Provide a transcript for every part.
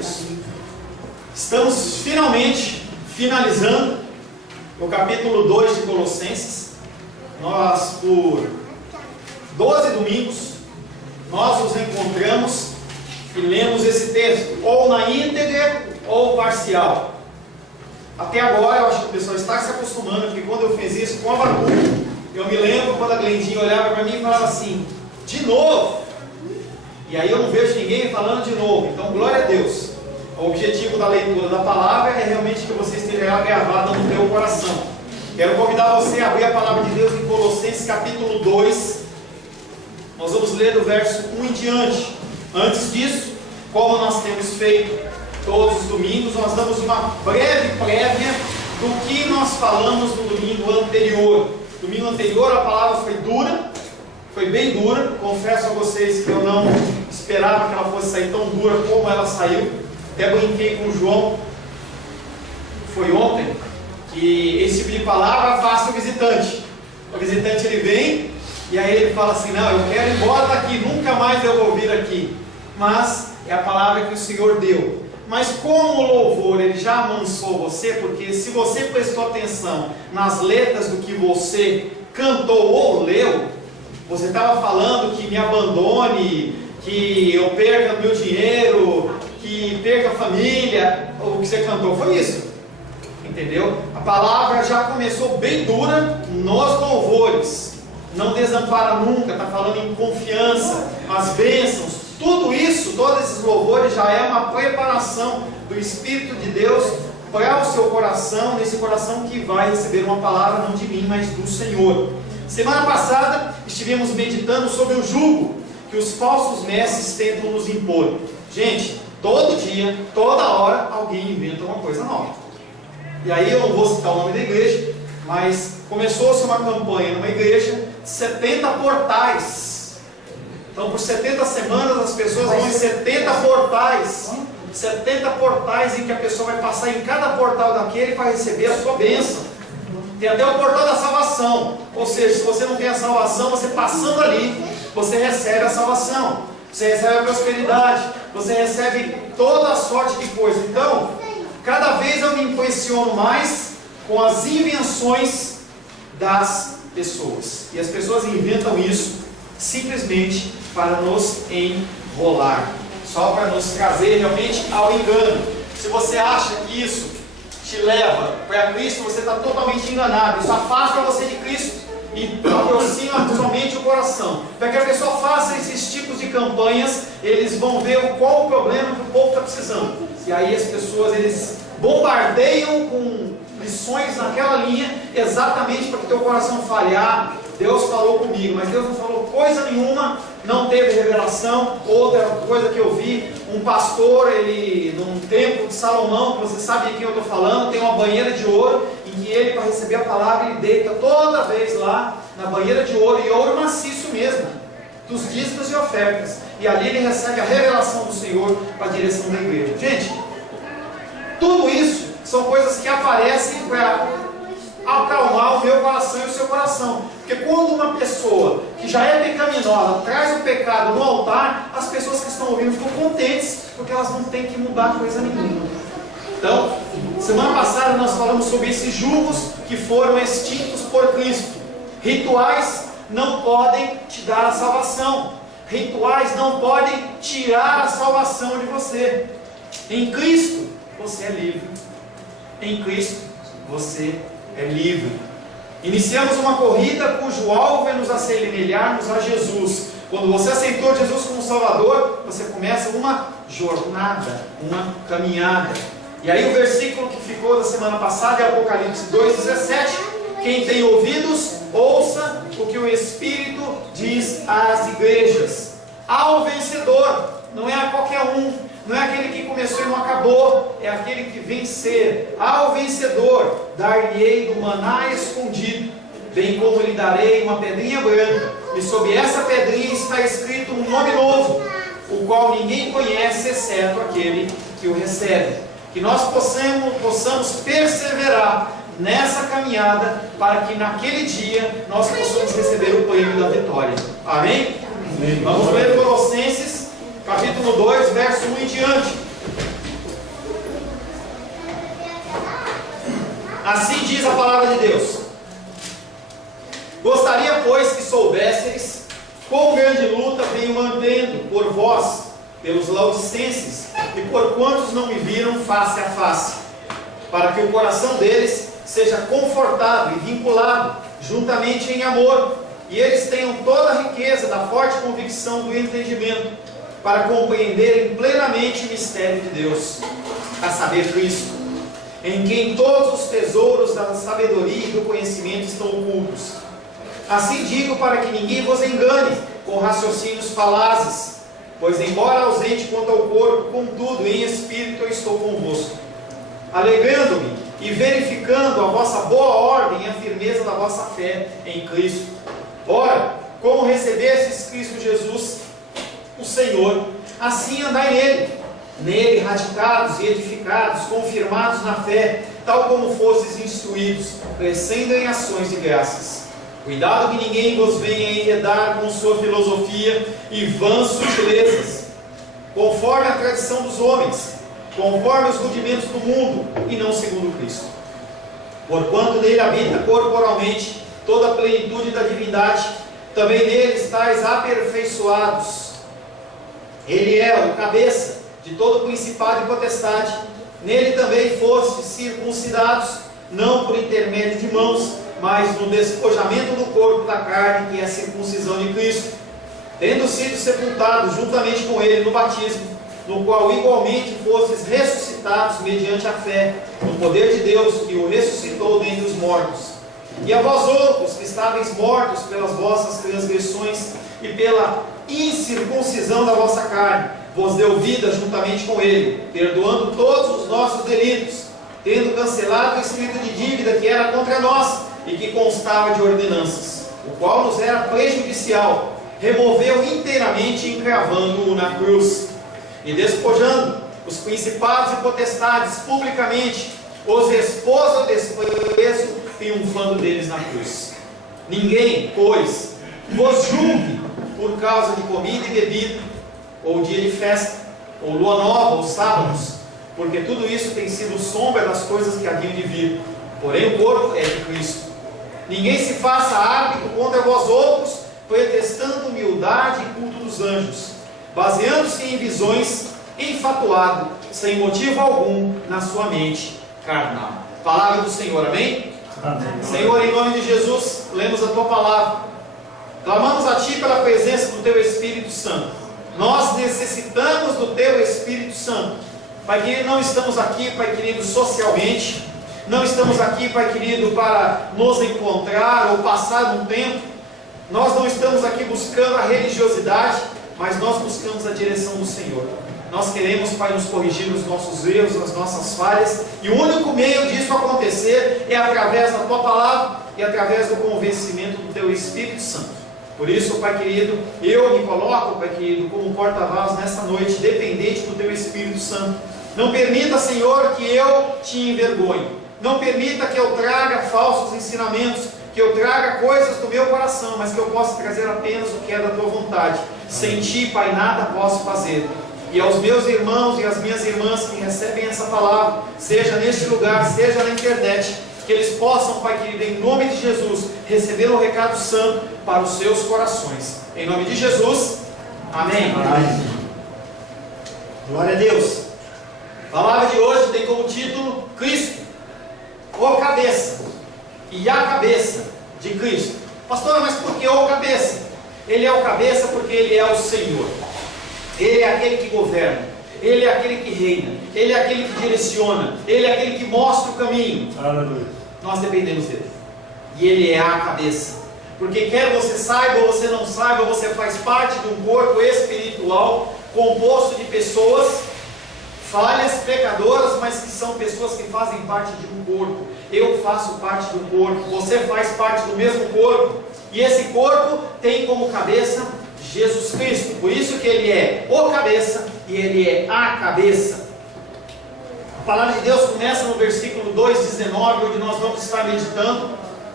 Deus. Estamos finalmente finalizando o capítulo 2 de Colossenses. Nós, por 12 domingos, nós nos encontramos e lemos esse texto, ou na íntegra ou parcial. Até agora, eu acho que o pessoal está se acostumando, porque quando eu fiz isso com a Abacuque, eu me lembro quando a Glendinha olhava para mim e falava assim, de novo? E aí eu não vejo ninguém falando de novo. Então, glória a Deus. O objetivo da leitura da palavra é realmente que você esteja gravada no teu coração. Quero convidar você a abrir a palavra de Deus em Colossenses capítulo 2. Nós vamos ler do verso 1 em diante. Antes disso, como nós temos feito todos os domingos, nós damos uma breve prévia do que nós falamos no domingo anterior. Domingo anterior a palavra foi dura, foi bem dura. Confesso a vocês que eu não esperava que ela fosse sair tão dura como ela saiu. Até brinquei com o João, foi ontem, que esse tipo de palavra afasta o visitante. O visitante ele vem e aí ele fala assim, não, eu quero ir embora daqui, nunca mais eu vou vir aqui. Mas é a palavra que o Senhor deu. Mas como o louvor ele já amansou você, porque se você prestou atenção nas letras do que você cantou ou leu, você estava falando que me abandone, que eu perca meu dinheiro, que perca a família. O que você cantou foi isso, entendeu? A palavra já começou bem dura nos louvores. Não desampara nunca, está falando em confiança, as bênçãos. Tudo isso, todos esses louvores já é uma preparação do Espírito de Deus para o seu coração, nesse coração que vai receber uma palavra não de mim, mas do Senhor. Semana passada estivemos meditando sobre o jugo que os falsos mestres tentam nos impor. Gente, todo dia, toda hora, alguém inventa uma coisa nova. E aí eu não vou citar o nome da igreja, mas começou-se uma campanha numa igreja, 70 portais. Então, por 70 semanas, as pessoas vão em 70 portais. 70 portais em que a pessoa vai passar em cada portal daquele para receber a sua bênção. Tem até o portal da salvação. Ou seja, se você não tem a salvação, você passando ali, você recebe a salvação. Você recebe a prosperidade. Você recebe toda a sorte de coisas. Então, cada vez eu me impressiono mais com as invenções das pessoas. E as pessoas inventam isso simplesmente para nos enrolar, só para nos trazer realmente ao engano. Se você acha que isso te leva para Cristo, você está totalmente enganado. Isso afasta você de Cristo e aproxima somente o coração. Para que a pessoa faça esses tipos de campanhas, eles vão ver qual o problema que o povo está precisando. E aí as pessoas, eles bombardeiam com lições naquela linha, exatamente para que o teu coração falhar. Deus falou comigo, mas Deus não falou coisa nenhuma, não teve revelação. Outra coisa que eu vi, um pastor, ele, num templo de Salomão, que você sabe de quem eu estou falando, tem uma banheira de ouro, em que ele, para receber a palavra, ele deita toda vez lá, na banheira de ouro, e ouro maciço mesmo, dos dízimos e ofertas, e ali ele recebe a revelação do Senhor para a direção da igreja. Gente, tudo isso são coisas que aparecem para acalmar o meu coração e o seu coração. Porque quando uma pessoa que já é pecaminosa traz o pecado no altar, as pessoas que estão ouvindo ficam contentes, porque elas não têm que mudar coisa nenhuma. Então, semana passada nós falamos sobre esses jugos que foram extintos por Cristo. Rituais não podem te dar a salvação. Rituais não podem tirar a salvação de você. Em Cristo você é livre. Em Cristo você é livre. Iniciamos uma corrida cujo alvo é nos assemelharmos a Jesus. Quando você aceitou Jesus como Salvador, você começa uma jornada, uma caminhada. E aí o versículo que ficou da semana passada é Apocalipse 2,17. Quem tem ouvidos, ouça o que o Espírito diz às igrejas. Ao vencedor, não é a qualquer um, não é aquele que começou e não acabou, é aquele que vencer. Ao vencedor, dar-lhe-ei do maná escondido, bem como lhe darei uma pedrinha branca, e sobre essa pedrinha está escrito um nome novo, o qual ninguém conhece, exceto aquele que o recebe. Que nós possamos perseverar nessa caminhada, para que naquele dia nós possamos receber o prêmio da vitória. Amém? Amém. Vamos ler Colossenses capítulo 2, verso 1 em diante. Assim diz a palavra de Deus. Gostaria, pois, que soubesseis quão grande luta venho mantendo por vós, pelos laodicenses, e por quantos não me viram face a face, para que o coração deles seja confortado e vinculado juntamente em amor, e eles tenham toda a riqueza da forte convicção do entendimento, para compreenderem plenamente o mistério de Deus, a saber, Cristo, em quem todos os tesouros da sabedoria e do conhecimento estão ocultos. Assim digo, para que ninguém vos engane com raciocínios falazes, pois embora ausente quanto ao corpo, contudo em espírito eu estou convosco, alegrando-me e verificando a vossa boa ordem e a firmeza da vossa fé em Cristo. Ora, como recebestes Cristo Jesus, o Senhor, assim andai nele radicados e edificados, confirmados na fé, tal como fostes instruídos, crescendo em ações de graças. Cuidado que ninguém vos venha enredar com sua filosofia e vãs sutilezas, conforme a tradição dos homens, conforme os rudimentos do mundo, e não segundo Cristo. Porquanto nele habita corporalmente toda a plenitude da divindade, também nele estáis aperfeiçoados. Ele é o cabeça de todo principado e potestade. Nele também fostes circuncidados, não por intermédio de mãos, mas no despojamento do corpo da carne, que é a circuncisão de Cristo, tendo sido sepultados juntamente com ele no batismo, no qual igualmente fostes ressuscitados mediante a fé, no poder de Deus que o ressuscitou dentre os mortos. E a vós outros, que estáveis mortos pelas vossas transgressões e pela incircuncisão da vossa carne, vos deu vida juntamente com ele, perdoando todos os nossos delitos, tendo cancelado o espírito de dívida que era contra nós e que constava de ordenanças, o qual nos era prejudicial, removeu inteiramente, encravando-o na cruz, e despojando os principados e potestades publicamente, os expôs ao desprezo, triunfando deles na cruz. Ninguém, pois, vos julgue por causa de comida e bebida, ou dia de festa, ou lua nova, ou sábados, porque tudo isso tem sido sombra das coisas que haviam de vir, porém o corpo é de Cristo. Ninguém se faça árbitro contra vós outros, pretextando humildade e culto dos anjos, baseando-se em visões, enfatuado, sem motivo algum, na sua mente carnal. Palavra do Senhor, amém? Amém. Senhor, em nome de Jesus, lemos a Tua palavra, clamamos a Ti pela presença do Teu Espírito Santo. Nós necessitamos do Teu Espírito Santo. Pai querido, não estamos aqui, Pai querido, socialmente, não estamos aqui, Pai querido, para nos encontrar ou passar um tempo. Nós não estamos aqui buscando a religiosidade, mas nós buscamos a direção do Senhor. Nós queremos, Pai, nos corrigir os nossos erros, as nossas falhas, e o único meio disso acontecer é através da Tua palavra e através do convencimento do Teu Espírito Santo. Por isso, Pai querido, eu me coloco, Pai querido, como porta-voz nessa noite, dependente do Teu Espírito Santo. Não permita, Senhor, que eu te envergonhe. Não permita que eu traga falsos ensinamentos, que eu traga coisas do meu coração, mas que eu possa trazer apenas o que é da Tua vontade. Sem Ti, Pai, nada posso fazer. E aos meus irmãos e às minhas irmãs que recebem essa palavra, seja neste lugar, seja na internet, que eles possam, Pai querido, em nome de Jesus, receber um recado santo para os seus corações. Em nome de Jesus, amém. Amém. Glória a Deus. A palavra de hoje tem como título Cristo, o cabeça, e a cabeça de Cristo. Pastor, mas por que o cabeça? Ele é o cabeça porque Ele é o Senhor. Ele é aquele que governa, Ele é aquele que reina, Ele é aquele que direciona, Ele é aquele que mostra o caminho. Aleluia. Nós dependemos dEle, e Ele é a cabeça, porque quer você saiba ou você não saiba, você faz parte de um corpo espiritual, composto de pessoas falhas, pecadoras, mas que são pessoas que fazem parte de um corpo. Eu faço parte do corpo, você faz parte do mesmo corpo, e esse corpo tem como cabeça Jesus Cristo. Por isso que Ele é o cabeça e Ele é a cabeça. A palavra de Deus começa no versículo 2:19, onde nós vamos estar meditando,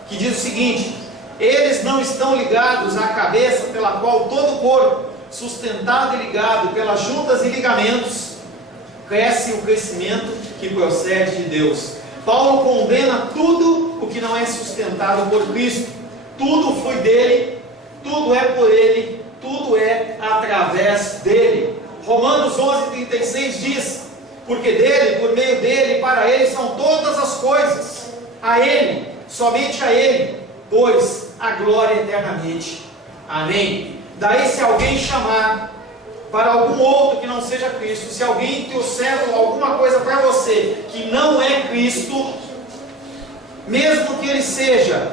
que diz o seguinte: eles não estão ligados à cabeça, pela qual todo o corpo, sustentado e ligado pelas juntas e ligamentos, cresce o crescimento que procede de Deus. Paulo condena tudo o que não é sustentado por Cristo. Tudo flui dele, tudo é por ele, tudo é através dele. Romanos 11:36 diz: porque dele, por meio dele, para ele são todas as coisas. A ele, somente a ele, pois a glória eternamente. Amém. Daí, se alguém chamar para algum outro que não seja Cristo, se alguém trouxer alguma coisa para você que não é Cristo, mesmo que ele seja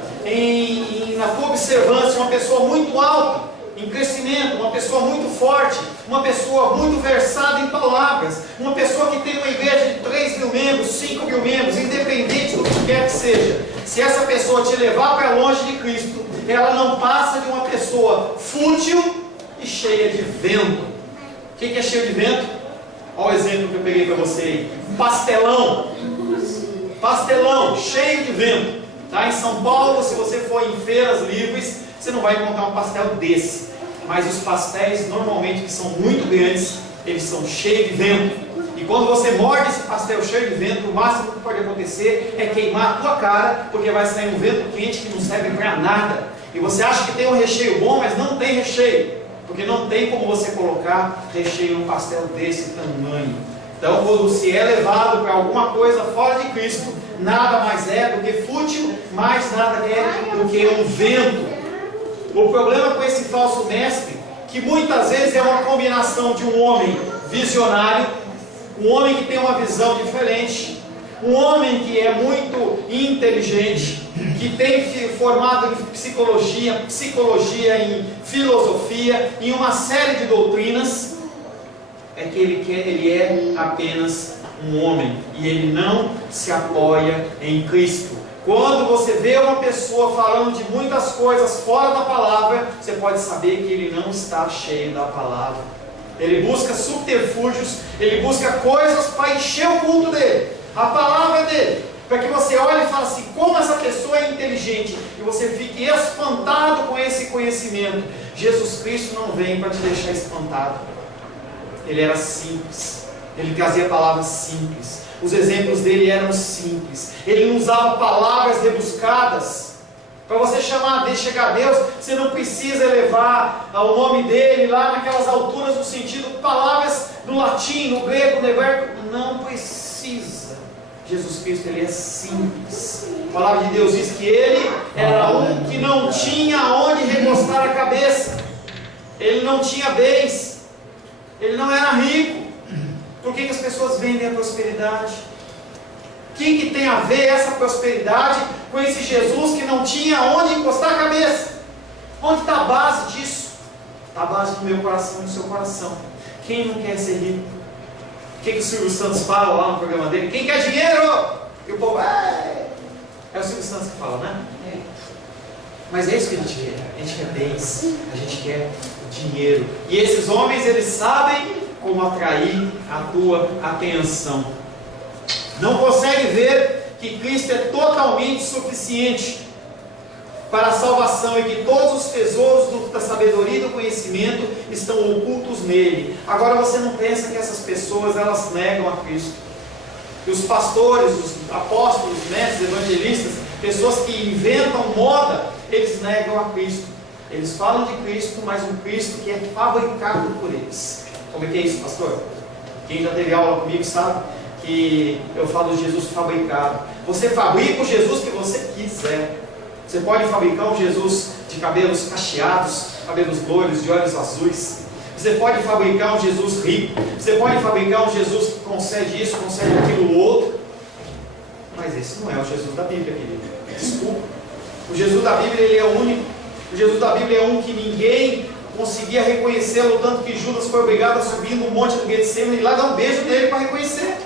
na tua observância uma pessoa muito alta, em crescimento, uma pessoa muito forte, uma pessoa muito versada em palavras, uma pessoa que tem uma igreja de 3 mil membros, 5 mil membros, independente do que quer que seja, se essa pessoa te levar para longe de Cristo, ela não passa de uma pessoa fútil e cheia de vento. O que é cheio de vento? Olha o exemplo que eu peguei para você aí. Pastelão. Pastelão, cheio de vento. Tá? Em São Paulo, se você for em feiras livres, você não vai encontrar um pastel desse. Mas os pastéis, normalmente, que são muito grandes, eles são cheios de vento. E quando você morde esse pastel cheio de vento, o máximo que pode acontecer é queimar a tua cara, porque vai sair um vento quente que não serve para nada. E você acha que tem um recheio bom, mas não tem recheio. Porque não tem como você colocar recheio num pastel desse tamanho. Então, quando se é levado para alguma coisa fora de Cristo, nada mais é do que fútil, mais nada é do que um vento. O problema com esse falso mestre, que muitas vezes é uma combinação de um homem visionário, um homem que tem uma visão diferente, um homem que é muito inteligente, que tem formado em psicologia, em filosofia, em uma série de doutrinas, é que ele é apenas um homem, e ele não se apoia em Cristo. Quando você vê uma pessoa falando de muitas coisas fora da palavra, você pode saber que ele não está cheio da palavra. Ele busca subterfúgios, ele busca coisas para encher o culto dele, a palavra dele, para que você olhe e fale assim: como essa pessoa é inteligente, e você fique espantado com esse conhecimento. Jesus Cristo não vem para te deixar espantado. Ele era simples, ele trazia palavras simples, os exemplos dele eram simples, ele não usava palavras rebuscadas. Para você chegar a Deus, você não precisa elevar o nome dele lá naquelas alturas, no sentido, palavras no latim, no grego, no hebraico, não precisa. Jesus Cristo, ele é simples. A palavra de Deus diz que ele era um que não tinha onde recostar a cabeça, ele não tinha bens, ele não era rico. Por que as pessoas vendem a prosperidade? O que tem a ver essa prosperidade com esse Jesus que não tinha onde encostar a cabeça? Onde está a base disso? Está a base do meu coração e do seu coração. Quem não quer ser rico? O que o Silvio Santos fala lá no programa dele? Quem quer dinheiro? E o povo, é o Silvio Santos que fala, né? Mas é isso que a gente quer. A gente quer bens, a gente quer dinheiro. E esses homens, eles sabem como atrair a tua atenção. Não consegue ver que Cristo é totalmente suficiente para a salvação e que todos os tesouros da sabedoria e do conhecimento estão ocultos nele. Agora você não pensa que essas pessoas, elas negam a Cristo. E os pastores, os apóstolos, mestres, evangelistas, pessoas que inventam moda, eles negam a Cristo. Eles falam de Cristo, mas um Cristo que é fabricado por eles. Como é que é isso, pastor? Quem já teve aula comigo sabe que eu falo de Jesus fabricado. Você fabrica o Jesus que você quiser. Você pode fabricar um Jesus de cabelos cacheados, cabelos loiros, de olhos azuis. Você pode fabricar um Jesus rico. Você pode fabricar um Jesus que concede isso, concede aquilo outro. Mas esse não é o Jesus da Bíblia, querido. Desculpa. O Jesus da Bíblia, ele é único. O Jesus da Bíblia é um que ninguém conseguia reconhecê-lo, tanto que Judas foi obrigado a subir no monte do Getsemane e lá dar um beijo dele para reconhecer.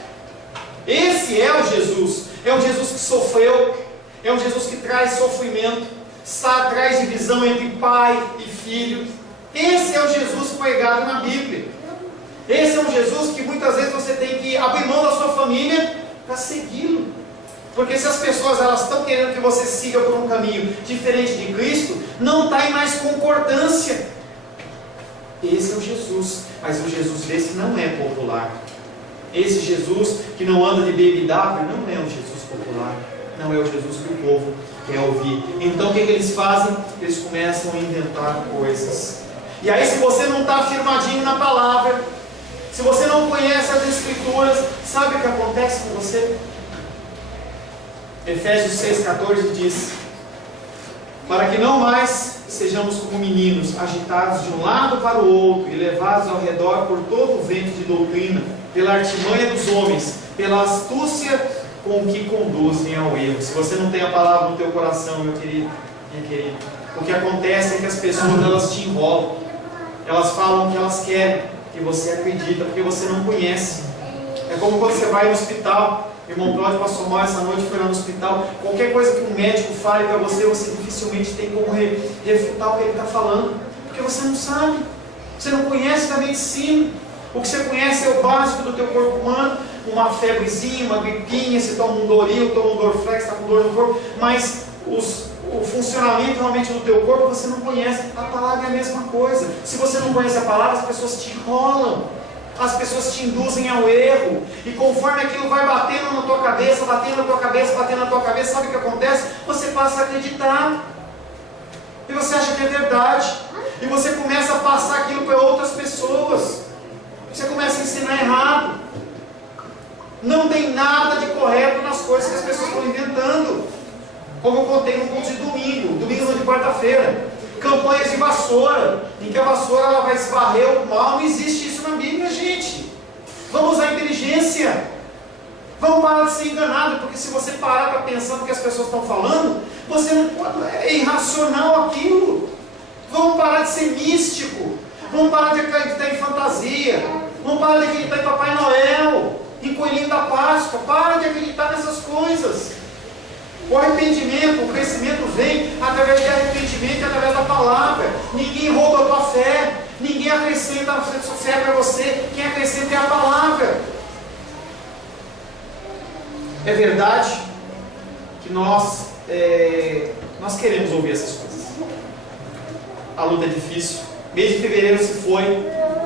Esse é o Jesus. É um Jesus que sofreu. É um Jesus que traz sofrimento, traz divisão entre pai e filho. Esse é o Jesus pregado na Bíblia. Esse é um Jesus que muitas vezes você tem que abrir mão da sua família para segui-lo. Porque se as pessoas elas estão querendo que você siga por um caminho diferente de Cristo, não está em mais concordância. Esse é o Jesus, mas o Jesus desse não é popular. Esse Jesus que não anda de BMW não é um Jesus popular. Não é o Jesus que o povo quer ouvir. Então o que eles fazem? Eles começam a inventar coisas. E aí, se você não está firmadinho na palavra, se você não conhece as Escrituras, sabe o que acontece com você? Efésios 6,14 diz: para que não mais sejamos como meninos, agitados de um lado para o outro e levados ao redor por todo o vento de doutrina, pela artimanha dos homens, pela astúcia com que conduzem ao erro. Se você não tem a palavra no teu coração, meu querido, minha querida, o que acontece é que as pessoas, elas te enrolam, elas falam o que elas querem, que você acredita, porque você não conhece. É como quando você vai no hospital. O irmão Cláudio passou mal essa noite, foi lá no hospital. Qualquer coisa que um médico fale para você, você dificilmente tem como refutar o que ele está falando, porque você não sabe, você não conhece da medicina. O que você conhece é o básico do teu corpo humano, uma febrezinha, uma gripinha, você toma um Doril, toma um Dorflex, está com dor no corpo, mas o funcionamento realmente do teu corpo você não conhece. A palavra é a mesma coisa. Se você não conhece a palavra, as pessoas te enrolam. As pessoas te induzem ao erro, e conforme aquilo vai batendo na tua cabeça, batendo na tua cabeça, batendo na tua cabeça, sabe o que acontece? Você passa a acreditar, e você acha que é verdade, e você começa a passar aquilo para outras pessoas, você começa a ensinar errado. Não tem nada de correto nas coisas que as pessoas estão inventando, como eu contei no culto de domingo não, de quarta-feira. Campanhas de vassoura, em que a vassoura ela vai esvarrer o mal. Não existe isso na Bíblia, gente. Vamos usar a inteligência. Vamos parar de ser enganado, porque se você parar para pensar no que as pessoas estão falando, você não pode, é irracional aquilo. Vamos parar de ser místico. Vamos parar de acreditar em fantasia. Vamos parar de acreditar em Papai Noel, em Coelhinho da Páscoa. Para de acreditar nessas coisas. O arrependimento, o crescimento vem através de arrependimento e através da palavra. Ninguém rouba a tua fé, ninguém acrescenta a sua fé para você, quem acrescenta é a palavra. É verdade que nós queremos ouvir essas coisas. A luta é difícil. Mês de fevereiro se foi,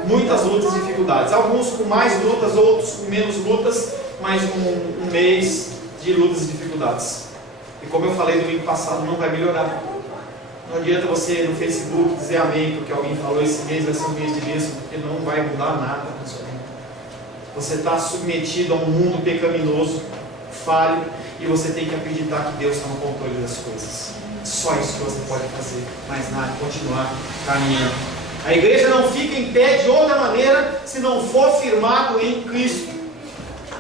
muitas lutas e dificuldades. Alguns com mais lutas, outros com menos lutas, mas um mês de lutas e dificuldades. E como eu falei domingo passado, não vai melhorar. Não adianta você no Facebook dizer amém, porque alguém falou esse mês vai ser um mês de bênção, porque não vai mudar nada na sua vida. Você está submetido a um mundo pecaminoso, falho, e você tem que acreditar que Deus está no controle das coisas. Só isso que você pode fazer, mais nada, continuar caminhando. A igreja não fica em pé de outra maneira se não for firmado em Cristo.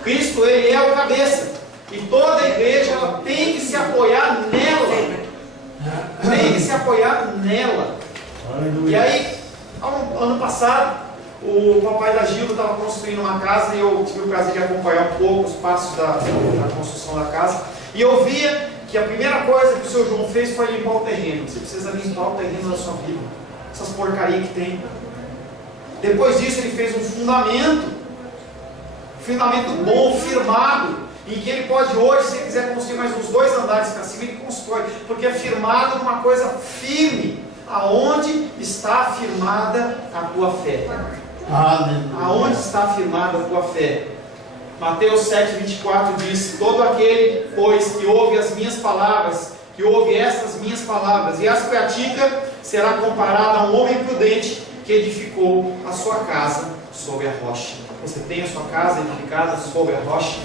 Cristo, Ele é o cabeça. E toda a igreja ela tem que se apoiar nela. Tem que se apoiar nela. E aí, ano passado, o papai da Gilda estava construindo uma casa e eu tive o prazer de acompanhar um pouco os passos da construção da casa. E eu via que a primeira coisa que o seu João fez foi limpar o terreno. Você precisa limpar o terreno da sua vida. Essas porcarias que tem. Depois disso ele fez um fundamento bom, firmado, em que ele pode hoje, se ele quiser construir mais uns 2 andares para cima, ele constrói, porque é firmado numa coisa firme. Aonde está firmada a tua fé? Aonde está firmada a tua fé? Mateus 7,24 diz: todo aquele, pois, que ouve as minhas palavras, que ouve estas minhas palavras e as pratica, será comparado a um homem prudente que edificou a sua casa sobre a rocha. Você tem a sua casa edificada sobre a rocha?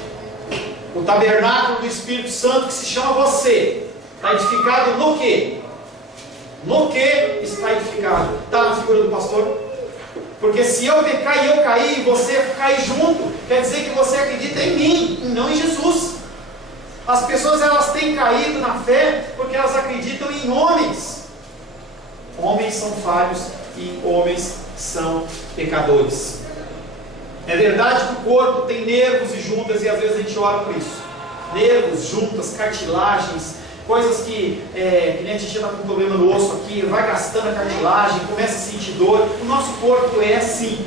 O tabernáculo do Espírito Santo que se chama você, está edificado no quê? No que está edificado? Está na figura do pastor? Porque se eu pecar e eu cair, e você cair junto, quer dizer que você acredita em mim, e não em Jesus. As pessoas elas têm caído na fé porque elas acreditam em homens. Homens são falhos e homens são pecadores. É verdade que o corpo tem nervos e juntas, e às vezes a gente ora por isso. Nervos, juntas, cartilagens, coisas que nem a gente está com um problema no osso aqui, vai gastando a cartilagem, começa a sentir dor. O nosso corpo é assim,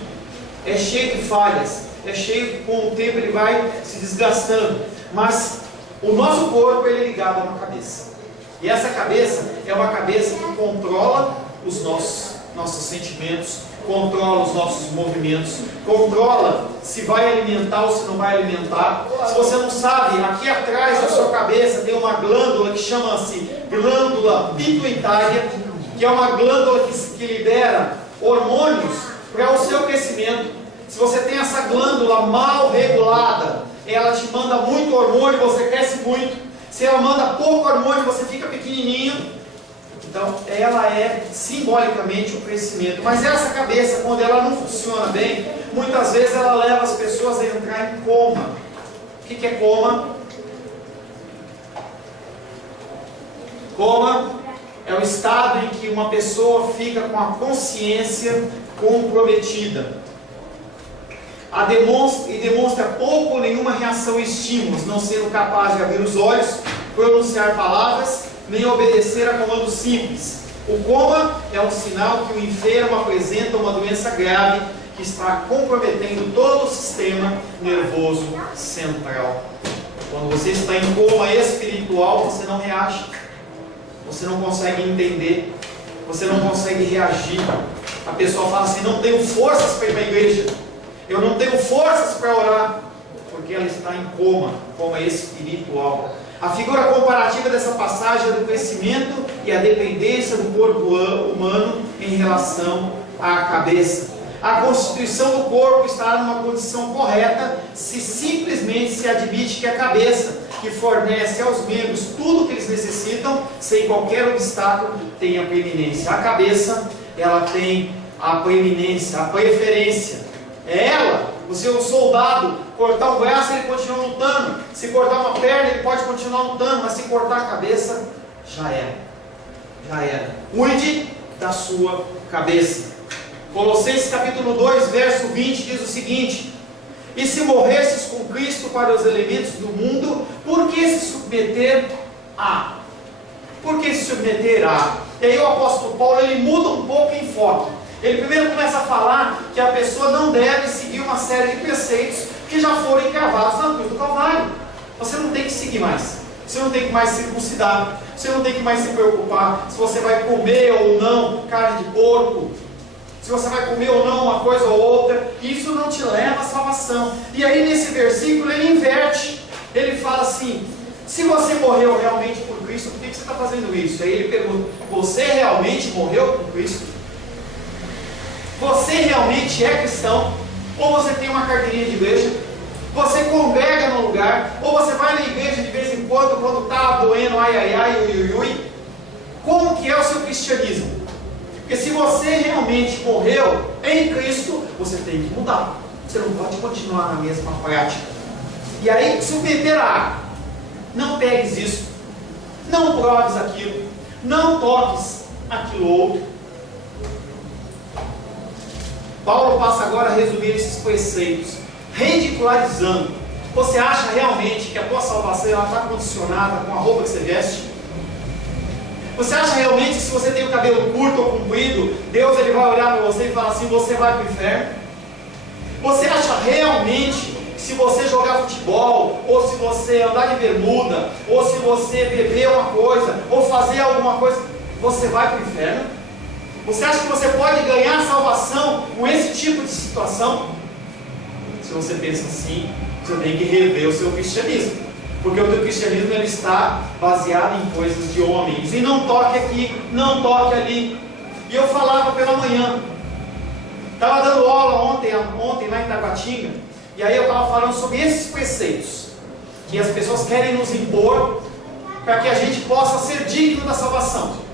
é cheio de falhas, é cheio, com o tempo ele vai se desgastando. Mas o nosso corpo ele é ligado a uma cabeça. E essa cabeça é uma cabeça que controla os nossos nossos sentimentos, controla os nossos movimentos, controla se vai alimentar ou se não vai alimentar. Se você não sabe, aqui atrás da sua cabeça tem uma glândula que chama-se glândula pituitária, que é uma glândula que libera hormônios para o seu crescimento. Se você tem essa glândula mal regulada, ela te manda muito hormônio, você cresce muito. Se ela manda pouco hormônio, você fica pequenininho. Então, ela é simbolicamente o crescimento. Mas essa cabeça, quando ela não funciona bem, muitas vezes ela leva as pessoas a entrar em coma. O que é coma? Coma é o estado em que uma pessoa fica com a consciência comprometida. E demonstra pouco ou nenhuma reação a estímulos, não sendo capaz de abrir os olhos, pronunciar palavras, nem obedecer a comandos simples. O coma é um sinal que o enfermo apresenta uma doença grave que está comprometendo todo o sistema nervoso central. Quando você está em coma espiritual, você não reage, você não consegue entender, você não consegue reagir. A pessoa fala assim: não tenho forças para ir para a igreja, eu não tenho forças para orar, porque ela está em coma espiritual. A figura comparativa dessa passagem é do crescimento e a dependência do corpo humano em relação à cabeça. A constituição do corpo estará numa condição correta se simplesmente se admite que a cabeça, que fornece aos membros tudo o que eles necessitam, sem qualquer obstáculo, tem a preeminência. A cabeça, ela tem a preeminência, a preferência. É ela. O seu soldado cortar um braço, ele continua lutando. Se cortar uma perna, ele pode continuar lutando. Mas se cortar a cabeça, já era. Já era. Cuide da sua cabeça. Colossenses capítulo 2, verso 20 diz o seguinte: e se morresses com Cristo para os elementos do mundo, por que se submeter a? Por que se submeter a? E aí o apóstolo Paulo, ele muda um pouco o enfoque. Ele primeiro começa a falar que a pessoa não deve seguir uma série de preceitos que já foram encravados na cruz do Calvário. Você não tem que seguir mais. Você não tem que mais circuncidar. Você não tem que mais se preocupar se você vai comer ou não carne de porco, se você vai comer ou não uma coisa ou outra. Isso não te leva à salvação. E aí nesse versículo ele inverte. Ele fala assim: se você morreu realmente por Cristo, por que você está fazendo isso? Aí ele pergunta: você realmente morreu por Cristo? Você realmente é cristão? Ou você tem uma carteirinha de igreja? Você congrega no lugar? Ou você vai na igreja de vez em quando está doendo, ai, ai, ai, ui, ui, ui? Como que é o seu cristianismo? Porque se você realmente morreu em Cristo, você tem que mudar. Você não pode continuar na mesma prática. E aí, submeterá. Não pegues isso. Não proves aquilo. Não toques aquilo outro. Paulo passa agora a resumir esses preceitos, ridicularizando. Você acha realmente que a tua salvação está condicionada com a roupa que você veste? Você acha realmente que se você tem o cabelo curto ou comprido, Deus ele vai olhar para você e falar assim: você vai para o inferno? Você acha realmente que se você jogar futebol, ou se você andar de bermuda, ou se você beber uma coisa, ou fazer alguma coisa, você vai para o inferno? Você acha que você pode ganhar salvação com esse tipo de situação? Se você pensa assim, você tem que rever o seu cristianismo, porque o teu cristianismo ele está baseado em coisas de homens. E não toque aqui, não toque ali. E eu falava pela manhã, estava dando aula ontem lá em Taguatinga, e aí eu estava falando sobre esses preceitos que as pessoas querem nos impor para que a gente possa ser digno da salvação.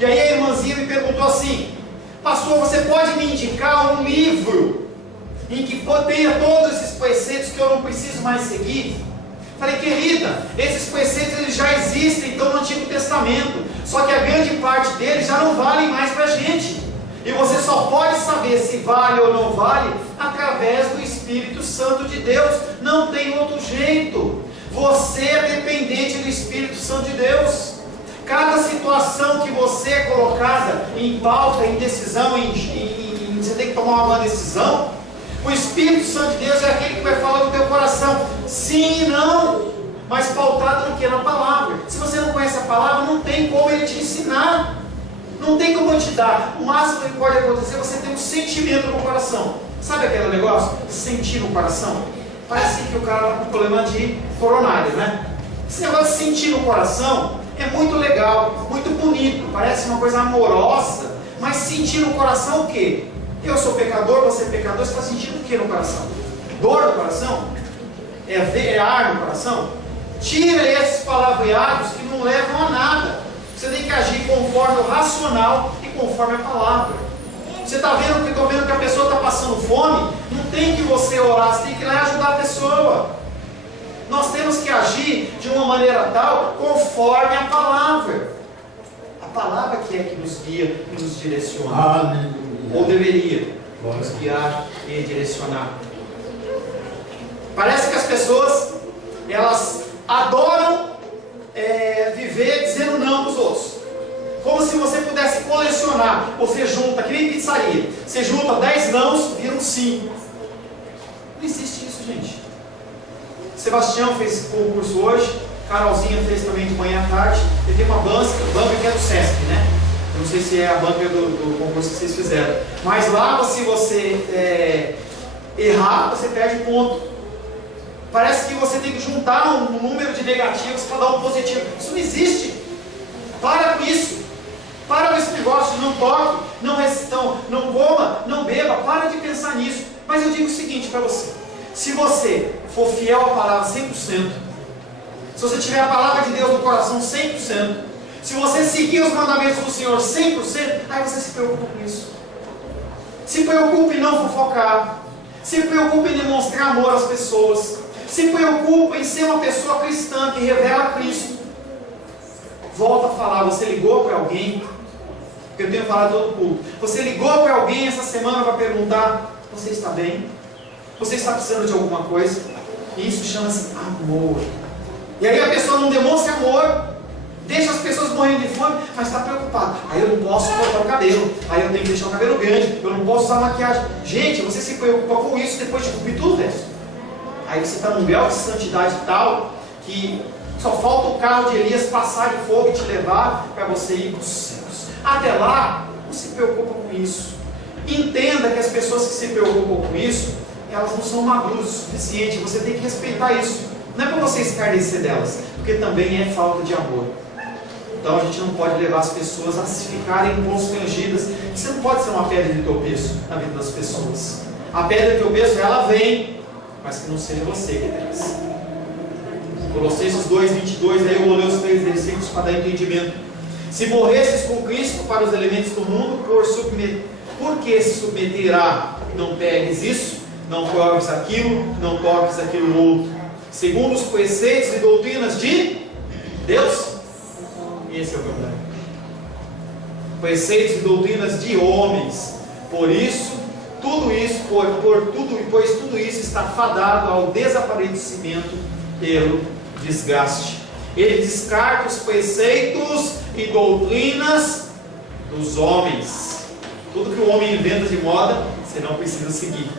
E aí a irmãzinha me perguntou assim: pastor, você pode me indicar um livro em que tenha todos esses preceitos que eu não preciso mais seguir? Falei: querida, esses preceitos eles já existem então no Antigo Testamento, só que a grande parte deles já não valem mais para a gente. E você só pode saber se vale ou não vale através do Espírito Santo de Deus. Não tem outro jeito. Você é dependente do Espírito Santo de Deus. Cada situação que você é colocada em pauta, em decisão, você tem que tomar uma decisão, o Espírito Santo de Deus é aquele que vai falar no teu coração, sim e não, mas pautado no que? Na palavra. Se você não conhece a palavra, não tem como ele te ensinar. Não Não tem como eu te dar. O máximo que pode acontecer é você ter um sentimento no coração. Sabe aquele negócio? Sentir no coração? Parece que o cara está com problema de coronário, né? Esse negócio de sentir no coração é muito legal, muito bonito, parece uma coisa amorosa, mas sentir no coração o quê? Eu sou pecador, você é pecador, você está sentindo o que no coração? Dor no coração? É ar no coração? Tira esses palavreados que não levam a nada. Você tem que agir conforme o racional e conforme a palavra. Você está vendo que estou vendo que a pessoa está passando fome? Não tem que você orar, você tem que ir lá e ajudar a pessoa. Nós temos que agir de uma maneira tal, conforme a palavra. A palavra que nos guia e nos direciona. Aleluia. Ou deveria nos guiar e direcionar. Parece que as pessoas, elas adoram viver dizendo não para os outros. Como se você pudesse colecionar. Você junta, que nem pizzaria. Você junta 10 nãos, viram 5. Não existe isso, gente. Sebastião fez concurso hoje. Carolzinha fez também de manhã à tarde. E tem uma banca que é do Sesc, né? Eu não sei se é a banca do concurso que vocês fizeram. Mas lá, se você errar, você perde ponto. Parece que você tem que juntar um número de negativos para dar um positivo. Isso não existe. Para com isso. Para com esse negócio de não toque, não coma, não beba. Para de pensar nisso. Mas eu digo o seguinte para você. Se você for fiel à palavra 100%, se você tiver a palavra de Deus no coração 100%, se você seguir os mandamentos do Senhor 100%, aí você se preocupa com isso. Se preocupe em não fofocar. Se preocupe em demonstrar amor às pessoas. Se preocupe em ser uma pessoa cristã que revela Cristo. Volta a falar, você ligou para alguém, que eu tenho falado todo culto. Você ligou para alguém essa semana para perguntar, você está bem? Você está precisando de alguma coisa? E isso chama-se amor. E aí a pessoa não demonstra amor, deixa as pessoas morrendo de fome, mas está preocupada. Aí eu não posso cortar o cabelo, aí eu tenho que deixar o cabelo grande, eu não posso usar maquiagem. Gente, você se preocupa com isso depois de cumprir tudo isso. Aí você está num grau de santidade tal que só falta o carro de Elias passar de fogo e te levar para você ir para os céus. Até lá, não se preocupa com isso. Entenda que as pessoas que se preocupam com isso, elas não são maduras o suficiente. Você tem que respeitar isso. Não é para você escarnecer delas, porque também é falta de amor. Então a gente não pode levar as pessoas a se ficarem constrangidas. Você não pode ser uma pedra de tropeço na vida das pessoas. A pedra de tropeço, ela vem, mas que não seja você que traz. Colossenses 2:22, aí eu vou ler os 3 versículos para dar entendimento. Se morresses com Cristo para os elementos do mundo, por que se submeterá? Não pegues isso, não proves aquilo, não toques aquilo outro. Segundo os preceitos e doutrinas de Deus. Esse é o problema. Preceitos e doutrinas de homens. Por isso, pois tudo isso está fadado ao desaparecimento pelo desgaste. Ele descarta os preceitos e doutrinas dos homens. Tudo que o homem inventa de moda, você não precisa seguir.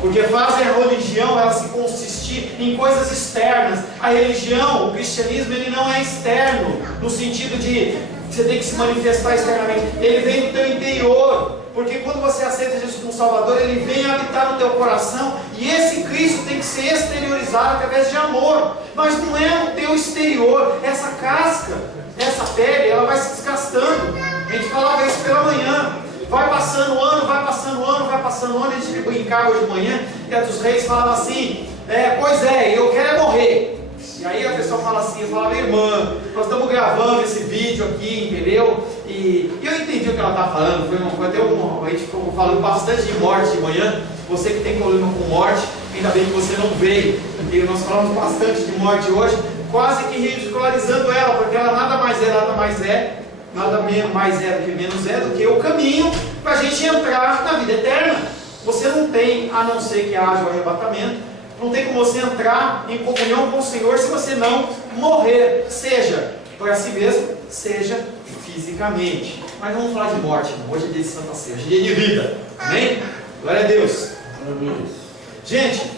Porque fazem a religião ela se consistir em coisas externas. A religião, o cristianismo, ele não é externo, no sentido de você tem que se manifestar externamente. Ele vem do teu interior. Porque quando você aceita Jesus como Salvador, Ele vem habitar no teu coração. E esse Cristo tem que ser exteriorizado através de amor. Mas não é o teu exterior. Essa casca, essa pele, ela vai se desgastando. A gente falava isso pela manhã. Vai passando o ano, vai passando o ano, vai passando o ano. A gente brincava hoje de manhã. E a dos reis falava assim, pois é, eu quero morrer. E aí a pessoa fala assim, eu falava, irmã, nós estamos gravando esse vídeo aqui, entendeu? E eu entendi o que ela estava falando, a gente ficou falando bastante de morte de manhã. Você que tem problema com morte, ainda bem que você não veio, porque nós falamos bastante de morte hoje, quase que ridicularizando ela, porque ela nada mais é do que menos é do que o caminho para a gente entrar na vida eterna. Você não tem, a não ser que haja o arrebatamento, não tem como você entrar em comunhão com o Senhor se você não morrer, seja para si mesmo, seja fisicamente. Mas não vamos falar de morte, hoje é dia de Santa Ceia, hoje é dia de vida, amém? Glória a Deus. Amém. Gente,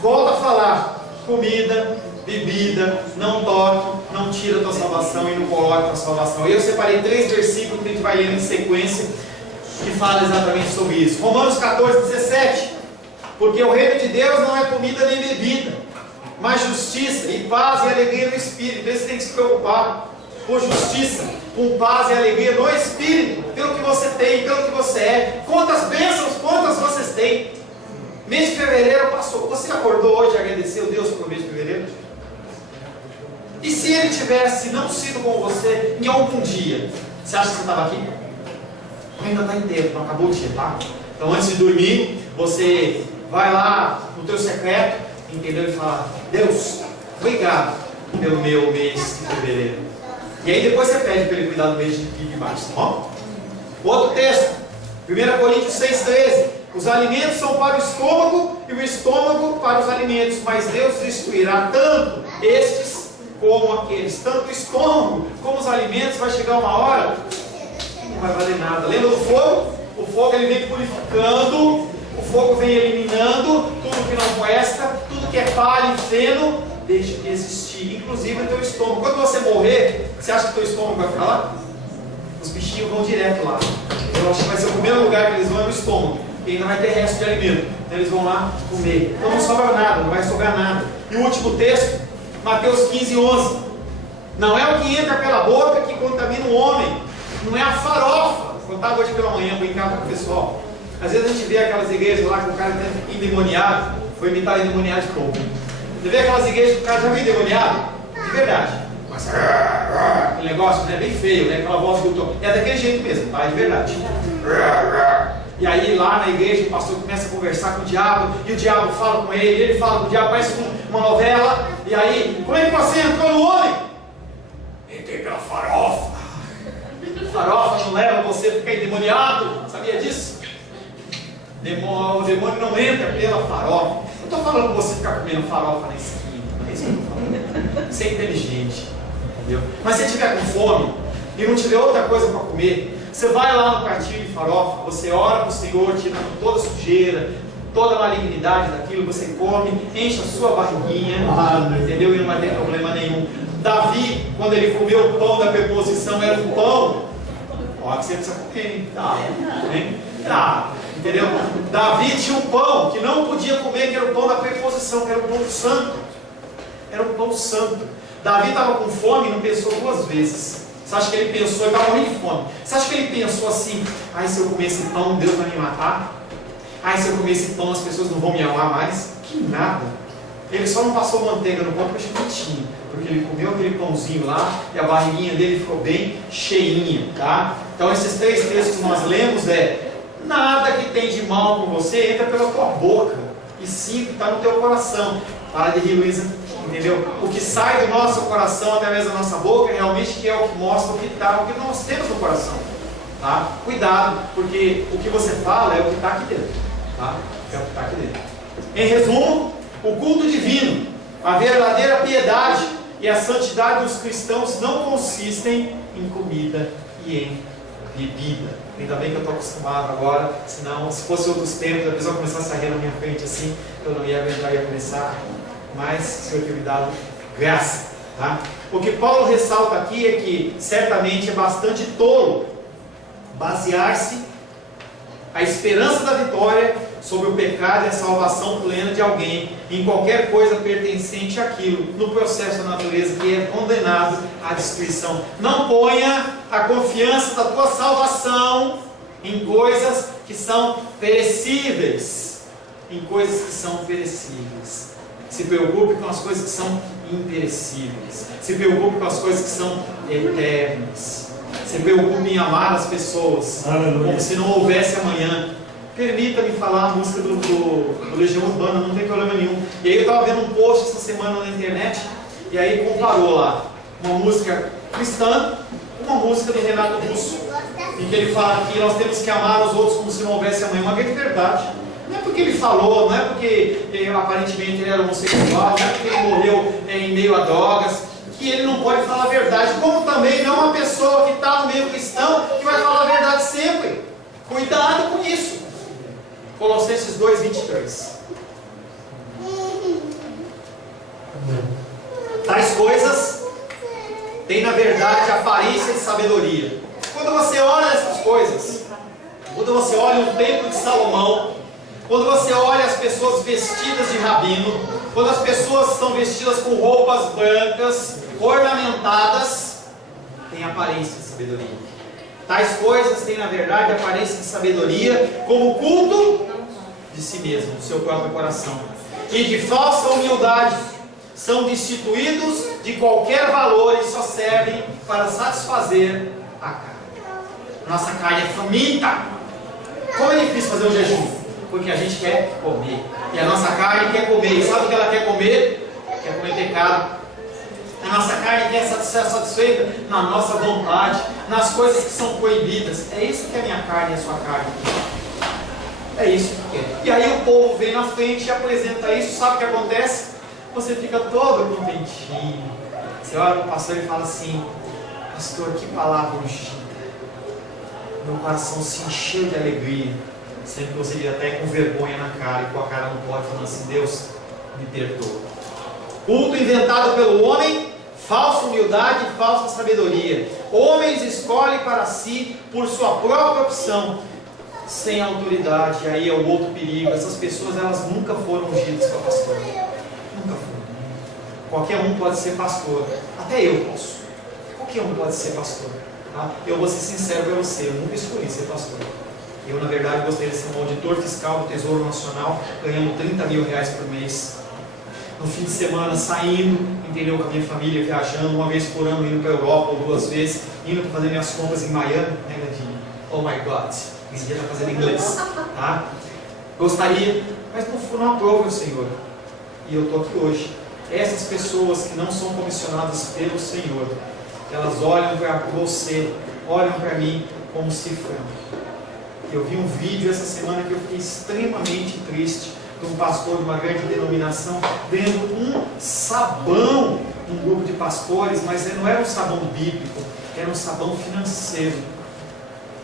volta a falar, comida, bebida, não toque, não tira a tua salvação e não coloca a tua salvação. Eu separei 3 versículos que a gente vai lendo em sequência, que fala exatamente sobre isso. Romanos 14, 17. Porque o reino de Deus não é comida nem bebida, mas justiça e paz e alegria no Espírito. Você tem que se preocupar com justiça, com paz e alegria no Espírito, pelo que você tem, pelo que você é. Quantas bênçãos, quantas vocês têm. Mês de fevereiro passou. Você acordou hoje e agradeceu Deus pelo mês de fevereiro? E se ele tivesse não sido com você em algum dia, você acha que você estava aqui? Ainda está inteiro, não acabou o dia, tá? Então antes de dormir, você vai lá no teu secreto, entendeu? E fala: Deus, obrigado pelo meu mês de fevereiro. E aí depois você pede para ele cuidar do mês de março, tá bom? Outro texto, 1 Coríntios 6,13. Os alimentos são para o estômago e o estômago para os alimentos, mas Deus destruirá tanto estes como aqueles. Tanto o estômago como os alimentos vai chegar uma hora que não vai valer nada. Lembra do fogo? O fogo ele vem purificando, o fogo vem eliminando tudo que não presta, tudo que é palha e feno, deixa de existir, inclusive o teu estômago. Quando você morrer, você acha que o teu estômago vai ficar lá? Os bichinhos vão direto lá. Eu acho que vai ser o primeiro lugar que eles vão é no estômago, porque ainda vai ter resto de alimento. Então eles vão lá comer. Então não sobra nada, não vai sobrar nada. E o último texto, Mateus 15, 11. Não é o que entra pela boca que contamina o homem, não é a farofa. Eu estava hoje pela manhã brincando com o pessoal. Às vezes a gente vê aquelas igrejas lá que o cara está endemoniado, foi imitar endemoniado de novo. Você vê aquelas igrejas que o cara já vem endemoniado? De verdade. Mas aquele negócio, né, bem feio, né? Aquela voz do tom. É daquele jeito mesmo, tá? De verdade. E aí lá na igreja o pastor começa a conversar com o diabo, e o diabo fala com ele, ele fala com o diabo, parece uma novela. E aí, como é que você entrou no homem? Entrei pela farofa. Farofa não leva você a ficar endemoniado, sabia disso? O demônio não entra pela farofa. Eu estou falando para você ficar comendo farofa na esquina, não é isso que eu estou falando. Ser inteligente, entendeu? Mas se tiver com fome e não tiver outra coisa para comer, você vai lá no quartinho de farofa, você ora para o Senhor, tirando toda a sujeira, toda a malignidade daquilo, você come, enche a sua barriguinha, entendeu? E não vai ter problema nenhum. Davi, quando ele comeu o pão da preposição, era um pão. Ó, que você precisa comer, hein? Tá, hein? Tá, entendeu? Davi tinha um pão que não podia comer, que era o pão da preposição, que era o pão santo. Era um pão santo. Davi estava com fome e não pensou 2 vezes. Você acha que ele pensou, ele estava morrendo de fome. Você acha que ele pensou assim: ai, se eu comer esse pão, Deus vai me matar? Ai, se eu comer esse pão, as pessoas não vão me amar mais? Que nada. Ele só não passou manteiga no pão porque achou que tinha. Porque ele comeu aquele pãozinho lá e a barriguinha dele ficou bem cheinha, tá? Então esses 3 textos que nós lemos nada que tem de mal com você entra pela tua boca, e sim está no teu coração. Para de rir, Luísa, entendeu? O que sai do nosso coração através da nossa boca realmente que é o que mostra o que nós temos no coração, tá? Cuidado, porque o que você fala é o que está aqui dentro, tá? É o que está aqui dentro. Em resumo, o culto divino, a verdadeira piedade e a santidade dos cristãos não consistem em comida e em bebida. Ainda bem que eu estou acostumado agora, senão, se fosse outros tempos, a pessoa começasse a rir na minha frente assim, eu não ia aguentar, ia começar. Mas o Senhor tem me dado graça, tá? O que Paulo ressalta aqui é que certamente é bastante tolo basear-se a esperança da vitória sobre o pecado e a salvação plena de alguém em qualquer coisa pertencente àquilo, no processo da natureza que é condenado à destruição. Não ponha a confiança da tua salvação em coisas que são perecíveis, em coisas que são perecíveis. Se preocupe com as coisas que são imperecíveis. Se preocupe com as coisas que são eternas. Se preocupe em amar as pessoas como se não houvesse amanhã. Permita-me falar a música do Legião Urbana, não tem problema nenhum. E aí eu estava vendo um post essa semana na internet, e aí comparou lá uma música cristã com uma música do Renato Russo, em que ele fala que nós temos que amar os outros como se não houvesse amanhã. Uma grande verdade. Não é porque ele falou, não é porque aparentemente ele era homossexual, não é porque ele morreu em meio a drogas, que ele não pode falar a verdade, como também não é uma pessoa que está no meio cristão que vai falar a verdade sempre. Cuidado com isso. Colossenses 2:23. Tais coisas tem na verdade aparência de sabedoria. Quando você olha essas coisas, quando você olha o templo de Salomão, quando você olha as pessoas vestidas de rabino, quando as pessoas estão vestidas com roupas brancas, ornamentadas, tem aparência de sabedoria. Tais coisas têm na verdade aparência de sabedoria, como culto de si mesmo, do seu próprio coração, e de falsa humildade, são destituídos de qualquer valor e só servem para satisfazer a carne. Nossa carne é faminta. Como é difícil fazer um jejum? Porque a gente quer comer, e a nossa carne quer comer, e sabe o que ela quer comer? Quer comer pecado. A nossa carne quer ser satisfeita na nossa vontade, nas coisas que são proibidas. É isso que é a minha carne e a sua carne. É isso que quer. E aí o povo vem na frente e apresenta isso. Sabe o que acontece? Você fica todo contentinho. Você olha para o pastor e fala assim: pastor, que palavra ungida. Meu coração se encheu de alegria. Sempre que você vive até com vergonha na cara e com a cara no pó, falando assim: Deus, me perdoa. Culto inventado pelo homem, falsa humildade e falsa sabedoria. Homens escolhem para si por sua própria opção, sem autoridade. E aí é o outro perigo. Essas pessoas, elas nunca foram ungidas para pastor. Nunca foram. Qualquer um pode ser pastor. Até eu posso. Qualquer um pode ser pastor. Tá? Eu vou ser sincero para você, eu nunca escolhi ser pastor. Eu, na verdade, gostaria de ser um auditor fiscal do Tesouro Nacional, ganhando R$30 mil por mês. No fim de semana, saindo, entendeu, com a minha família, viajando, uma vez por ano, indo para a Europa, ou 2 vezes, indo para fazer minhas compras em Miami, né, Gladinho? Oh my God, esse dia está fazendo inglês, tá? Gostaria, mas não aprove o Senhor. E eu estou aqui hoje. Essas pessoas que não são comissionadas pelo Senhor, elas olham para você, olham para mim como cifrão. Eu vi um vídeo essa semana que eu fiquei extremamente triste, de um pastor de uma grande denominação vendo um sabão num grupo de pastores, mas não era um sabão bíblico, era um sabão financeiro.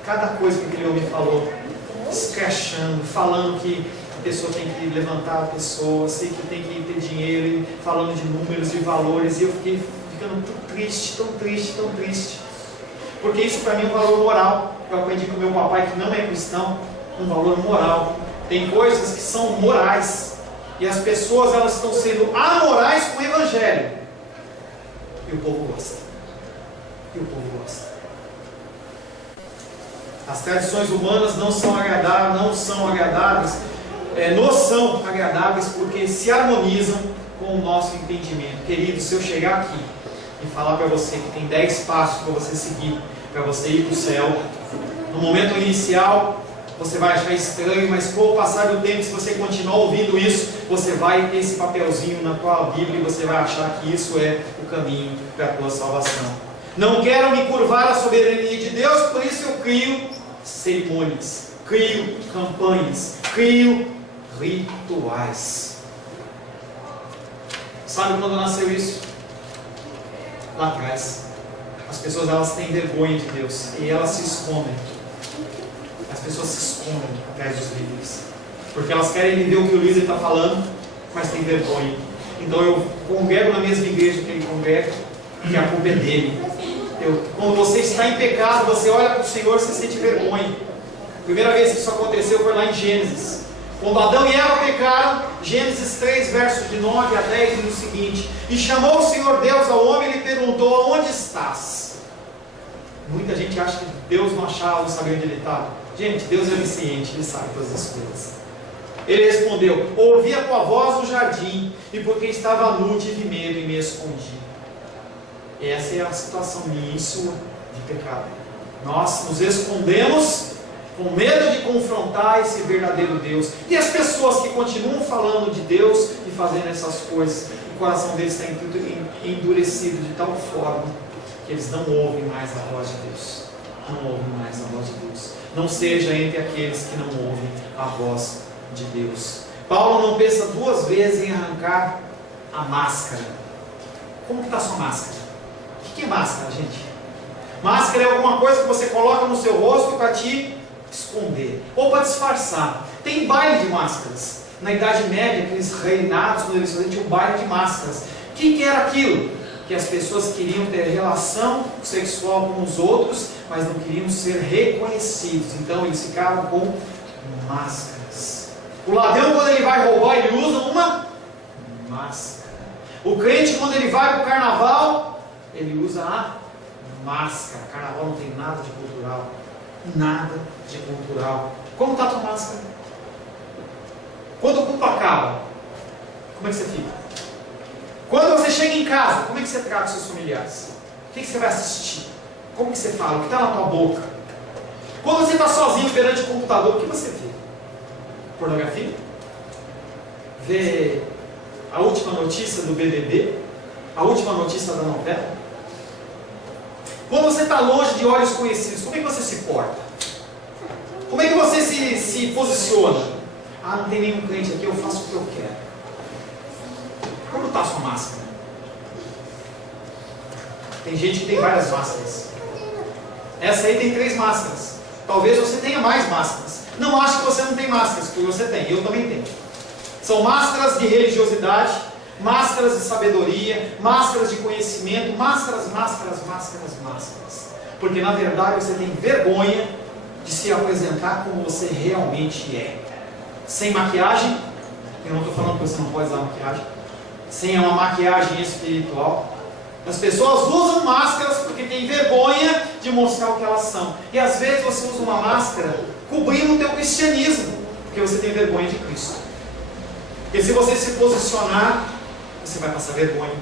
Cada coisa que aquele homem falou, escrachando, falando que a pessoa tem que levantar a pessoa, sei que tem que ter dinheiro, falando de números, de valores, e eu fiquei ficando tão triste, tão triste, tão triste. Porque isso para mim é um valor moral. Eu aprendi com meu papai, que não é cristão, um valor moral. Tem coisas que são morais, e as pessoas, elas estão sendo amorais com o Evangelho, e o povo gosta. As tradições humanas não são agradáveis, nos são agradáveis porque se harmonizam com o nosso entendimento. Querido, se eu chegar aqui e falar para você que tem 10 passos para você seguir, para você ir para o céu, no momento inicial você vai achar estranho, mas com o passar do tempo, se você continuar ouvindo isso, você vai ter esse papelzinho na tua Bíblia e você vai achar que isso é o caminho para a tua salvação. Não quero me curvar à soberania de Deus, por isso eu crio cerimônias, crio campanhas, crio rituais. Sabe quando nasceu isso? Lá atrás. As pessoas, elas têm vergonha de Deus e elas se escondem. As pessoas se escondem atrás dos líderes, porque elas querem entender o que o líder está falando, mas tem vergonha. Então eu congrego na mesma igreja que ele congrega, e a culpa é dele. Quando você está em pecado, você olha para o Senhor e você sente vergonha. A primeira vez que isso aconteceu foi lá em Gênesis. Quando Adão e Eva pecaram, Gênesis 3, versos de 9 a 10, diz o seguinte: e chamou o Senhor Deus ao homem e lhe perguntou: aonde estás? Muita gente acha que Deus não achava, não sabia onde ele estava. Gente, Deus é onisciente, Ele sabe todas as coisas. Ele respondeu: ouvi a tua voz no jardim, e porque estava nu tive medo e me escondi. Essa é a situação minha e sua de pecado. Nós nos escondemos com medo de confrontar esse verdadeiro Deus. E as pessoas que continuam falando de Deus e fazendo essas coisas, o coração deles está endurecido de tal forma que eles não ouvem mais a voz de Deus. Não ouvem mais a voz de Deus. Não seja entre aqueles que não ouvem a voz de Deus. Paulo não pensa 2 vezes em arrancar a máscara. Como que está a sua máscara? O que é máscara, gente? Máscara é alguma coisa que você coloca no seu rosto para te esconder, ou para disfarçar. Tem baile de máscaras. Na Idade Média, aqueles reinados, quando eles faziam, tinha um baile de máscaras. O que era aquilo? que as pessoas queriam ter relação sexual com os outros, mas não queriam ser reconhecidos. Então eles ficavam com máscaras. O ladrão, quando ele vai roubar, ele usa uma máscara. O crente, quando ele vai para o carnaval, ele usa a máscara. Carnaval não tem nada de cultural. Nada de cultural. Como está a tua máscara? Quando o culto acaba, como é que você fica? Quando você chega em casa, como é que você trata os seus familiares? O que você vai assistir? Como que você fala? O que está na tua boca? Quando você está sozinho perante o computador, o que você vê? Pornografia? Vê a última notícia do BBB? A última notícia da novela? Quando você está longe de olhos conhecidos, como é que você se porta? Como é que você se posiciona? Ah, não tem nenhum crente aqui, eu faço o que eu quero. Como está a sua máscara? Tem gente que tem várias máscaras. Essa aí tem 3 máscaras. Talvez você tenha mais máscaras. Não acho que você não tem máscaras, porque você tem, eu também tenho. São máscaras de religiosidade, máscaras de sabedoria, máscaras de conhecimento, máscaras. Porque na verdade você tem vergonha de se apresentar como você realmente é. Sem maquiagem, eu não estou falando que você não pode usar maquiagem, sem uma maquiagem espiritual. As pessoas usam máscaras porque têm vergonha de mostrar o que elas são. E às vezes você usa uma máscara cobrindo o teu cristianismo, porque você tem vergonha de Cristo. Porque se você se posicionar, você vai passar vergonha.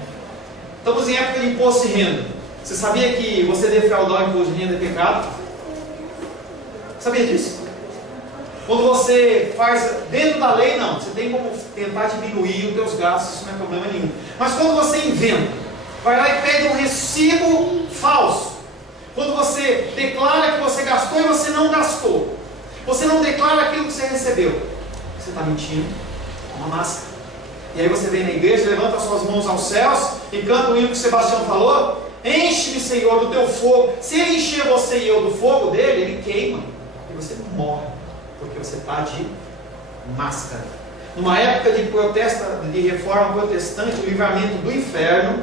Estamos em época de imposto de renda. Você sabia que você defraudar o imposto de renda é pecado? Sabia disso? Quando você faz dentro da lei, não. Você tem como tentar diminuir os teus gastos, isso não é problema nenhum. Mas quando você inventa, vai lá e pede um recibo falso. Quando você declara que você gastou e você não gastou. Você não declara aquilo que você recebeu. Você está mentindo. É uma máscara. E aí você vem na igreja, levanta suas mãos aos céus e canta o hino que o Sebastião falou. Enche-me, Senhor, do teu fogo. Se ele encher você e eu do fogo dele, ele queima. E você morre. Porque você está de máscara. Numa época de reforma protestante, o livramento do inferno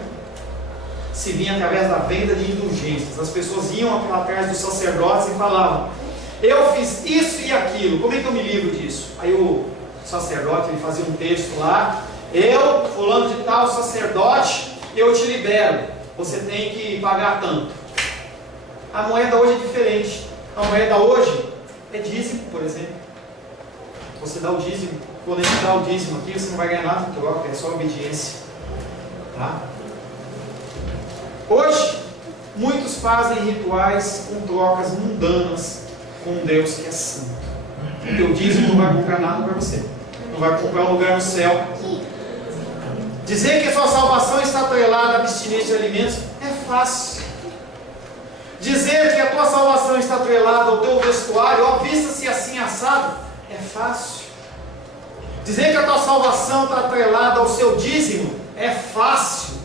se vinha através da venda de indulgências. As pessoas iam atrás dos sacerdotes e falavam: eu fiz isso e aquilo, como é que eu me livro disso? Aí o sacerdote ele fazia um texto lá: eu, fulano de tal, sacerdote, eu te libero, você tem que pagar tanto. A moeda hoje é diferente. A moeda hoje é dízimo, por exemplo. Você dá o dízimo. Quando a gente dá o dízimo aqui, você não vai ganhar nada em troca, é só obediência. Tá? Hoje, muitos fazem rituais com trocas mundanas com um Deus que é santo. O teu dízimo não vai comprar nada para você. Não vai comprar um lugar no céu. Dizer que a sua salvação está atrelada à abstinência de alimentos é fácil. Dizer que a tua salvação está atrelada ao teu vestuário, ó, vista-se assim assado, é fácil. Dizer que a tua salvação está atrelada ao seu dízimo, é fácil.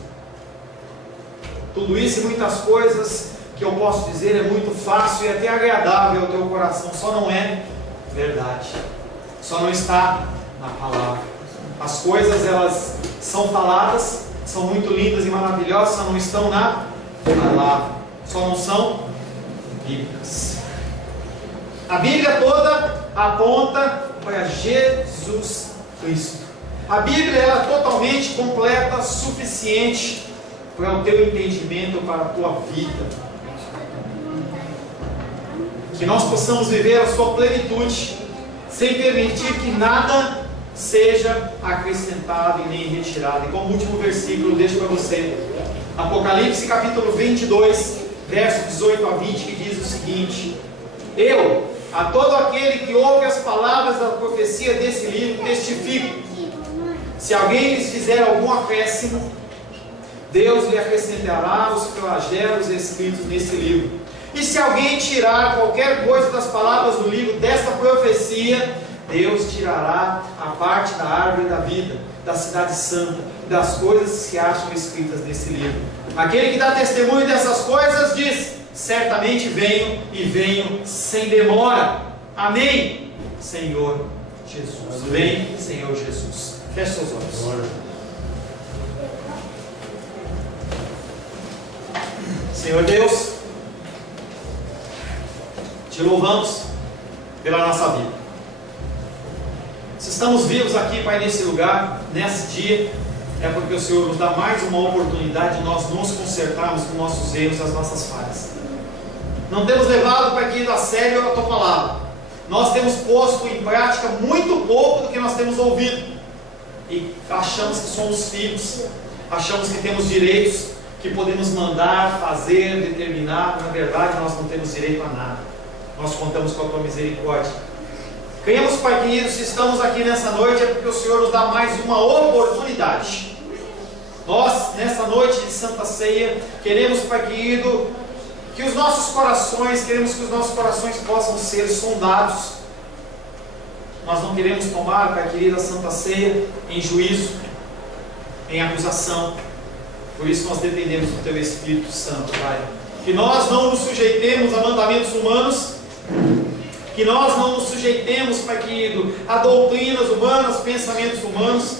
Tudo isso e muitas coisas que eu posso dizer é muito fácil e até agradável ao teu coração, só não é verdade. Só não está na palavra. As coisas, elas são faladas, são muito lindas e maravilhosas, só não estão na palavra. Só não são bíblicas. A Bíblia toda aponta para Jesus Cristo. A Bíblia ela é totalmente completa, suficiente para o teu entendimento, para a tua vida. Que nós possamos viver a sua plenitude, sem permitir que nada seja acrescentado e nem retirado. E como último versículo, eu deixo para você Apocalipse capítulo 22, verso 18 a 20, que diz o seguinte: eu, a todo aquele que ouve as palavras da profecia desse livro, testifico: se alguém lhes fizer algum acréscimo, Deus lhe acrescentará os flagelos escritos nesse livro. E se alguém tirar qualquer coisa das palavras do livro desta profecia, Deus tirará a parte da árvore da vida, da cidade santa, das coisas que se acham escritas nesse livro. Aquele que dá testemunho dessas coisas diz: certamente venho e venho sem demora. Amém, Senhor Jesus. Vem, Senhor Jesus. Feche seus olhos. Senhor Deus, te louvamos pela nossa vida. Se estamos vivos aqui, Pai, nesse lugar, nesse dia, é porque o Senhor nos dá mais uma oportunidade de nós nos consertarmos com nossos erros, as nossas falhas. Não temos levado, Pai querido, a sério a Tua palavra. Nós temos posto em prática muito pouco do que nós temos ouvido. E achamos que somos filhos, achamos que temos direitos, que podemos mandar, fazer, determinar. Na verdade, nós não temos direito a nada. Nós contamos com a Tua misericórdia. Cremos, Pai querido, se estamos aqui nessa noite, é porque o Senhor nos dá mais uma oportunidade. Nós, nessa noite de Santa Ceia, queremos, Pai querido, que os nossos corações, queremos que os nossos corações possam ser sondados. Nós não queremos tomar, Pai querido, a Santa Ceia em juízo, em acusação. Por isso nós dependemos do Teu Espírito Santo, Pai. Que nós não nos sujeitemos a mandamentos humanos, que nós não nos sujeitemos, Pai querido, a doutrinas humanas, pensamentos humanos,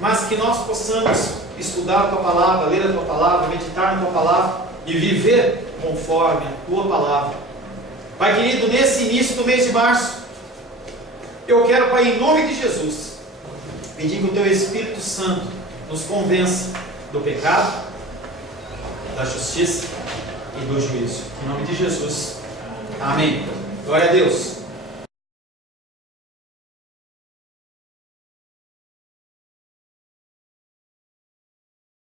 mas que nós possamos estudar a Tua palavra, ler a Tua palavra, meditar na Tua palavra e viver conforme a Tua palavra. Pai querido, nesse início do mês de março, eu quero, Pai, em nome de Jesus, pedir que o Teu Espírito Santo nos convença do pecado, da justiça e do juízo. Em nome de Jesus. Amém. Glória a Deus.